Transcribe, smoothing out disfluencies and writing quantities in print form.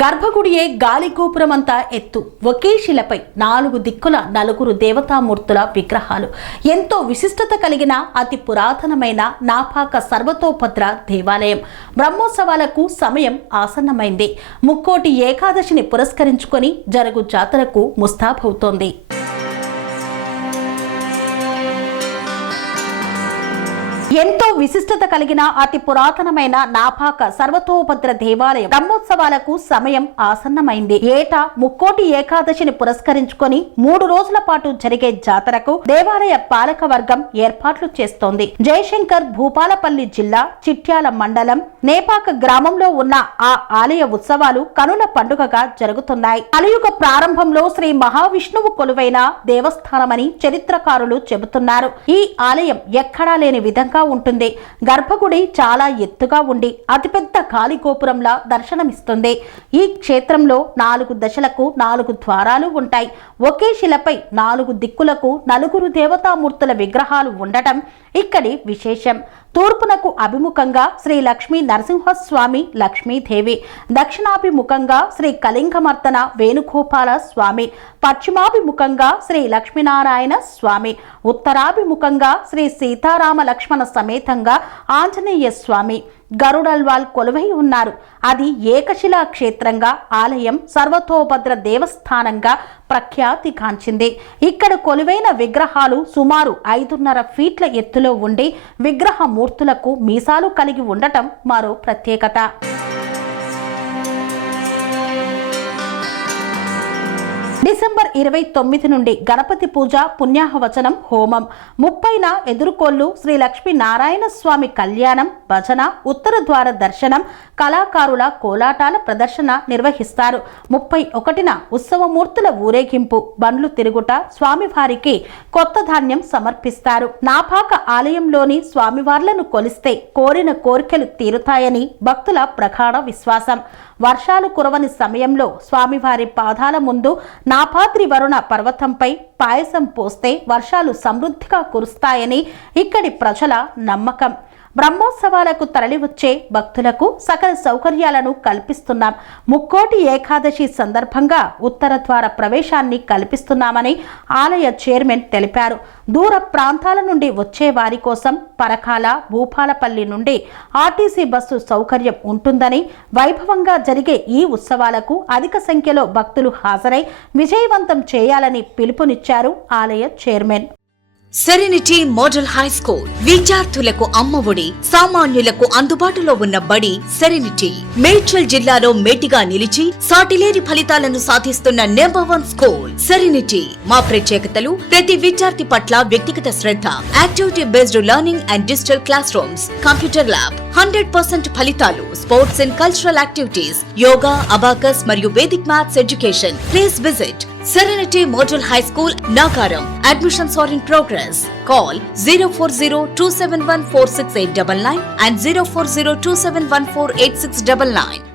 గర్భగుడియే గాలి గోపురమంతా ఎత్తు, ఒకే శిలపై 4 దిక్కుల 4 దేవతామూర్తుల విగ్రహాలు. ఎంతో విశిష్టత కలిగిన అతి పురాతనమైన నాపాక సర్వతోభద్ర దేవాలయం. బ్రహ్మోత్సవాలకు సమయం ఆసన్నమైంది. ముక్కోటి ఏకాదశిని పురస్కరించుకొని జరుగు జాతరకు ముస్తాబవుతోంది. ఎంతో విశిష్టత కలిగిన అతి పురాతనమైన నాపాక సర్వతోభద్ర దేవాలయం బ్రహ్మోత్సవాలకు సమయం ఆసన్నమైంది. ఏటా ముక్కోటి ఏకాదశిని పురస్కరించుకొని 3 రోజుల పాటు జరిగే జాతరకు దేవాలయ పాలక వర్గం ఏర్పాట్లు చేస్తోంది. జయశంకర్ భూపాలపల్లి జిల్లా చిట్యాల మండలం నేపాక గ్రామంలో ఉన్న ఆ ఆలయ ఉత్సవాలు కనుల పండుగగా జరుగుతున్నాయి. కలియుగ ప్రారంభంలో శ్రీ మహావిష్ణువు కొలువైన దేవస్థానమని చరిత్రకారులు చెబుతున్నారు. ఈ ఆలయం ఎక్కడా లేని విధంగా ఉంటుంది. గర్భగుడి చాలా ఎత్తుగా ఉండి అతిపెద్ద గాలి గోపురంలా దర్శనమిస్తుంది. ఈ క్షేత్రంలో 4 దశలకు 4 ద్వారాలు ఉంటాయి. ఒకే శిలపై 4 దిక్కులకు 4 దేవతామూర్తుల విగ్రహాలు ఉండటం ఇక్కడి విశేషం. తూర్పునకు అభిముఖంగా శ్రీ లక్ష్మీ నరసింహస్వామి లక్ష్మీదేవి, దక్షిణాభిముఖంగా శ్రీ కళింగమర్దన వేణుగోపాల స్వామి, పశ్చిమాభిముఖంగా శ్రీ లక్ష్మీనారాయణ స్వామి, ఉత్తరాభిముఖంగా శ్రీ సీతారామ లక్ష్మణ సమేతంగా ఆంజనేయ స్వామి గరుడల్వాల్ కొలువై ఉన్నారు. అది ఏకశిలా క్షేత్రంగా ఆలయం సర్వతోభద్ర దేవస్థానంగా ప్రఖ్యాతిగాంచింది. ఇక్కడ కొలువైన విగ్రహాలు సుమారు 5.5 ఫీట్ల ఎత్తులో ఉండి విగ్రహ మూర్తులకు మీసాలు కలిగి ఉండటం మరో ప్రత్యేకత. డిసెంబర్ 29 నుండి గణపతి పూజ, పుణ్యాహవచనం, హోమం, 30న ఎదుర్కోళ్లు, శ్రీ లక్ష్మీ నారాయణ స్వామి కళ్యాణం, భజన, ఉత్తర ద్వార దర్శనం, కళాకారుల కోలాటాల ప్రదర్శన నిర్వహిస్తారు. 31న ఉత్సవమూర్తుల ఊరేగింపు, బండ్లు తిరుగుట, స్వామివారికి కొత్త ధాన్యం సమర్పిస్తారు. నాపాక ఆలయంలోని స్వామివార్లను కొలిస్తే కోరిన కోరికలు తీరుతాయని భక్తుల ప్రగాఢ విశ్వాసం. వర్షాలు కురవని సమయంలో స్వామివారి పాదాల ముందు నాపాద్రి వరుణ పర్వతంపై పాయసం పోస్తే వర్షాలు సమృద్ధిగా కురుస్తాయని ఇక్కడి ప్రజల నమ్మకం. బ్రహ్మోత్సవాలకు తరలివచ్చే భక్తులకు సకల సౌకర్యాలను కల్పిస్తున్నాం. ముక్కోటి ఏకాదశి సందర్భంగా ఉత్తర ద్వార ప్రవేశాన్ని కల్పిస్తున్నామని ఆలయ చైర్మన్ తెలిపారు. దూర ప్రాంతాల నుండి వచ్చే వారి కోసం పరకాల, భూపాలపల్లి నుండి ఆర్టీసీ బస్సు సౌకర్యం ఉంటుందని, వైభవంగా జరిగే ఈ ఉత్సవాలకు అధిక సంఖ్యలో భక్తులు హాజరై విజయవంతం చేయాలని పిలుపునిచ్చారు ఆలయ chairman. Serenity model high school విద్యార్థులకు అమ్మఒడి, సామాన్యులకు అందుబాటులో ఉన్న బడి సెరెనిటీ. మేడ్చల్ జిల్లాలో మేటిగా నిలిచి సాటిలేని ఫలితాలను సాధిస్తున్న #1 స్కూల్ సెరెనిటీ. మా ప్రత్యేకతలు ప్రతి విద్యార్థి పట్ల వ్యక్తిగత శ్రద్ధ, activity based learning and digital classrooms, computer lab, 100% ఫలితాలు, sports and cultural activities, yoga, abacus మరియు Vedic maths education. Please visit Serenity Model High School, Nagaram. Admissions are in progress. Call 040-271-46899 and 040-271-48699.